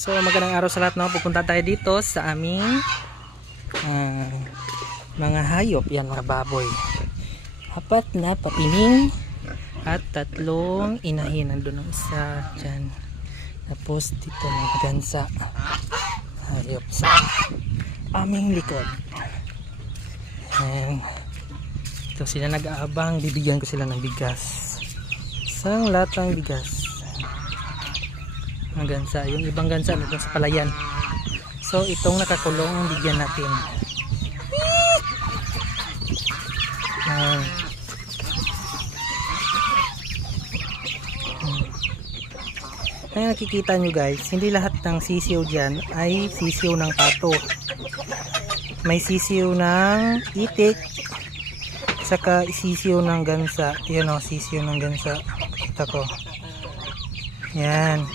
So magandang araw sa lahat, no? Pupunta tayo dito sa aming mga hayop. Yan, mga baboy. 4 na papining at 3 inahin. Nandun ang isa dyan. Tapos dito mga gansa hayop sa aming likod. And ito sila nag-aabang. Bibigyan ko sila ng bigas, isang latang bigas. Ang gansa, yung ibang gansa nandun sa palayan. So itong nakakulong ang bigyan natin. Kaya nakikita nyo guys, hindi lahat ng sisiw dyan ay sisiw ng pato. May sisiw ng itik, saka sisiw ng gansa. Yan o, sisiw ng gansa. Kita ko yan.